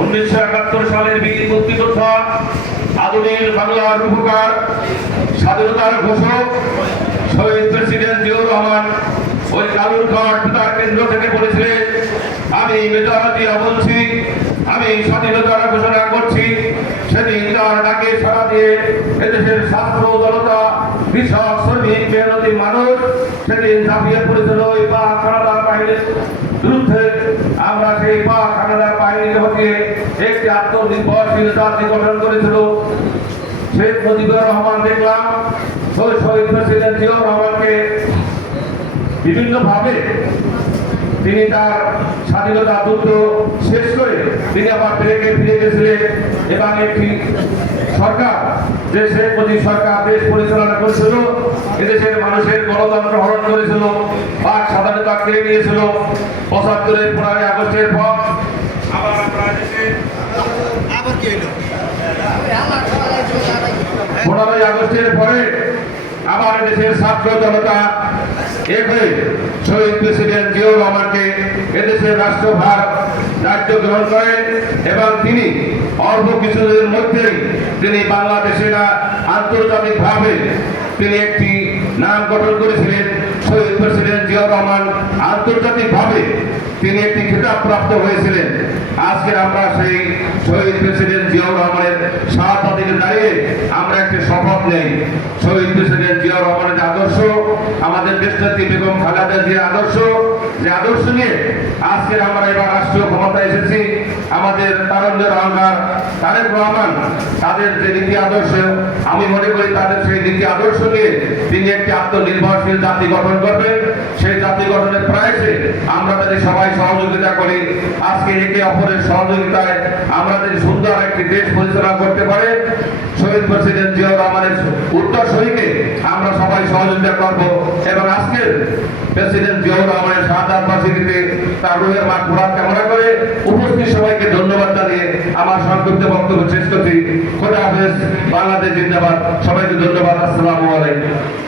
1971 সালের বীর মুক্তিযোদ্ধা, আধুনিক বাংলার রূপকার, স্বাধীনতার ঘোষক শহীদ প্রেসিডেন্ট জিয়াউর রহমান ওই কালুরঘাট তার কেন্দ্র থেকে বলেছিলেন, আমি মেজর জিয়া বলছি, আমি স্বাধীনতার ঘোষণা করছি। সেদিন তার ডাকে সাড়া দিয়ে এদেশের ছাত্র জনতা, কৃষক, শ্রমিক, মেহনতি মানুষ সেদিন ঝাঁপিয়ে পড়েছিল এই পাক হানাদার বাহিনীর বিরুদ্ধে। আমরা সেই পাক হানাদার বাহিনীর হয়ে একটি আত্মনির্ভরশীল জাতি গঠন করেছিল। শেখ মুজিবুর রহমান দেখলাম শহীদ প্রেসিডেন্ট জিয়াউর রহমানকে বিভিন্নভাবে তিনি তার স্বাধীনতা যুদ্ধ শেষ করে তিনি আবার ফিরে গেছিলেন এবং একটি সরকার, যে শেখ মুজিব সরকার দেশ পরিচালনা করেছিল, এদেশের মানুষের গণতন্ত্র হরণ করেছিল, বাক স্বাধীনতা কেড়ে নিয়েছিল। ৭৫-এর ১৫ই আগস্টের পর আবার আমরা দেশে ১৫ই আগস্টের পরে আবার দেশের ছাত্র জনতা এক হয়ে শহীদ প্রেসিডেন্ট জিয়াউর রহমানকে এদেশের রাষ্ট্রভার দায়িত্ব গ্রহণ করেন এবং তিনি অল্প কিছুদিনের মধ্যেই তিনি বাংলাদেশে না আন্তর্জাতিকভাবে তিনি একটি নাম গঠন করেছিলেন। শহীদ প্রেসিডেন্ট জিয়াউর রহমান আন্তর্জাতিকভাবে তিনি একটি খেতাব প্রাপ্ত হয়েছিলেন। আজকে আমরা সেই শহীদ প্রেসিডেন্ট জিয়াউর রহমানের শাহাদাত দিনে দাঁড়িয়ে আমরা একটি শপথ নেই। শহীদ প্রেসিডেন্ট জিয়াউর রহমানের যে আদর্শ, আমাদের দেশনেত্রী বেগম খালেদা জিয়ার আদর্শ, যে আদর্শ নিয়ে আজকে আমরা এবার রাষ্ট্রীয় ক্ষমতায় এসেছি, আমাদের তারুণ্যের অহংকার তারেক রহমান তাদের যে নীতি আদর্শ, আমি মনে করি তাদের সেই নীতি আদর্শ নিয়ে তিনি একটি আত্মনির্ভরশীল জাতি গঠন করবেন। সেই জাতি গঠনের প্রয়াসে আমরা যদি সবাই সহযোগিতা করি, আজকে একে অপরের সহযোগিতায় আমরা যদি সুন্দর একটি দেশ পরিচালনা করতে পারে, শহীদ প্রেসিডেন্ট জিয়াউর রহমানের উত্তরসূরিকে আমরা সবাই সহযোগিতা করব এবং আজকের প্রেসিডেন্ট জিয়াউর রহমানের শাহাদাত বার্ষিকীতে তার রুহের মাগফিরাত কামনা করে উপস্থিত সবাইকে ধন্যবাদ জানিয়ে আমার সংক্ষিপ্ত বক্তব্য শেষ করছি। খোদা হাফেজ। বাংলাদেশ জিন্দাবাদ। সবাইকে ধন্যবাদ। আসসালামু আলাইকুম।